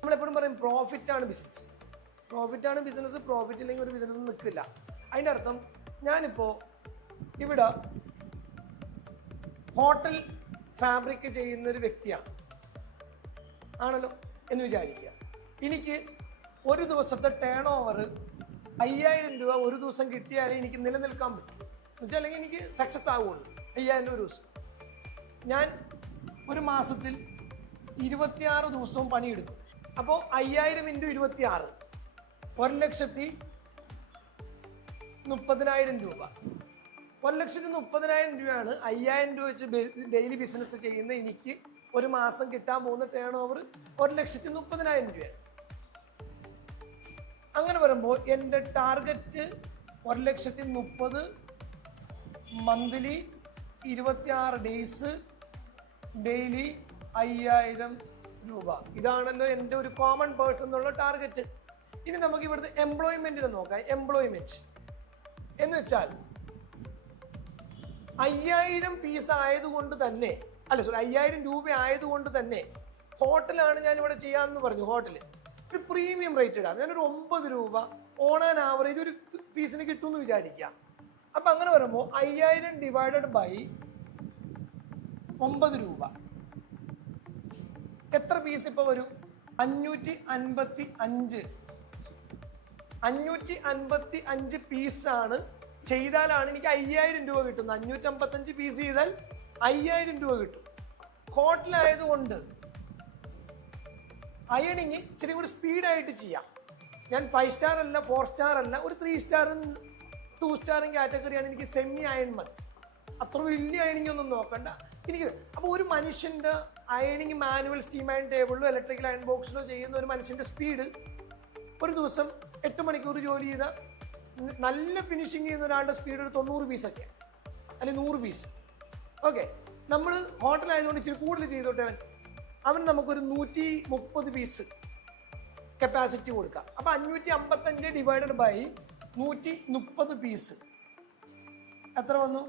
നമ്മളെപ്പോഴും പറയും പ്രോഫിറ്റാണ് business, പ്രോഫിറ്റാണ് business, profit ഇല്ലെങ്കിൽ ഒരു ബിസിനസ് നിൽക്കില്ല. അതിൻ്റെ അർത്ഥം ഞാനിപ്പോൾ ഇവിടെ ഹോട്ടൽ ഫാബ്രിക് ചെയ്യുന്നൊരു വ്യക്തിയാണ് ആണല്ലോ എന്ന് വിചാരിക്കുക. എനിക്ക് ഒരു ദിവസത്തെ ടേൺ ഓവർ 5000 രൂപ ഒരു ദിവസം കിട്ടിയാലേ എനിക്ക് നിലനിൽക്കാൻ പറ്റും എന്ന് വെച്ചാൽ, അല്ലെങ്കിൽ എനിക്ക് സക്സസ് ആവുള്ളൂ. 5000 രൂപ ഒരു ദിവസം. ഞാൻ ഒരു മാസത്തിൽ 26 ദിവസവും പണിയെടുക്കും. അപ്പോൾ 5000 × 26 1,30,000 രൂപ. 1,30,000 രൂപയാണ് 5000 രൂപ വെച്ച് ഡെയിലി ബിസിനസ് ചെയ്യുന്ന എനിക്ക് ഒരു മാസം കിട്ടാൻ പോകുന്ന ടേൺ ഓവർ 1,30,000 രൂപയാണ്. അങ്ങനെ വരുമ്പോൾ എൻ്റെ ടാർഗറ്റ് 1,30,000 മന്ത്ലി 26 ഡേയ്സ് ഡെയിലി 5000 രൂപ. ഇതാണല്ലോ എൻ്റെ ഒരു കോമൺ പേഴ്സൺ എന്നുള്ള ടാർഗറ്റ്. ഇനി നമുക്ക് ഇവിടുത്തെ എംപ്ലോയ്മെൻറ്റിനെ നോക്കാം. എംപ്ലോയ്മെൻറ്റ് എന്ന് വെച്ചാൽ 5000 പീസ് ആയതുകൊണ്ട് തന്നെ, 5000 രൂപ ആയതുകൊണ്ട് തന്നെ ഹോട്ടലാണ് ഞാനിവിടെ ചെയ്യാമെന്ന് പറഞ്ഞു. ഹോട്ടൽ ഒരു പ്രീമിയം റേറ്റ് ഇടാം. ഞാനൊരു 9 രൂപ ഓൺ ആൻ ആവറേജ് ഒരു പീസിന് കിട്ടുമെന്ന് വിചാരിക്കാം. അപ്പം അങ്ങനെ വരുമ്പോൾ 5000 ഡിവൈഡഡ് ബൈ 9 രൂപ എത്ര പീസ് ഇപ്പോൾ വരും? 555 പീസാണ് ചെയ്താലാണ് എനിക്ക് 5000 രൂപ കിട്ടുന്നത്. 555 പീസ് ചെയ്താൽ 5000 രൂപ കിട്ടും. ഹോട്ടലായതുകൊണ്ട് അയണിങ് ഇച്ചിരി കൂടി സ്പീഡായിട്ട് ചെയ്യാം. ഞാൻ 5 സ്റ്റാർ അല്ല, 4 സ്റ്റാർ അല്ല, ഒരു 3 സ്റ്റാറും 2 സ്റ്റാറും കാറ്റഗറിയാണ്. എനിക്ക് സെമി അയൺ മതി, അത്ര വലിയ അയണിങ് ഒന്നും നോക്കണ്ട എനിക്ക്. അപ്പോൾ ഒരു മനുഷ്യൻ്റെ അയണിങ് മാനുവൽ സ്റ്റീം അയൺ ടേബിളിലോ ഇലക്ട്രിക്കൽ അയൺ ബോക്സിലോ ചെയ്യുന്ന ഒരു മനുഷ്യൻ്റെ സ്പീഡ് ഒരു ദിവസം 8 മണിക്കൂർ ജോലി ചെയ്താൽ നല്ല ഫിനിഷിങ് ചെയ്യുന്ന ഒരാളുടെ സ്പീഡ് ഒരു 90 പീസൊക്കെ, അല്ലെങ്കിൽ 100 പീസ്. ഓക്കെ, നമ്മൾ ഹോട്ടലായതുകൊണ്ട് ഇച്ചിരി കൂടുതൽ ചെയ്തോട്ടെ, അവൻ നമുക്കൊരു 130 പീസ് കപ്പാസിറ്റി കൊടുക്കാം. അപ്പോൾ 555 ഡിവൈഡഡ് ബൈ 130 പീസ് എത്ര വന്നു?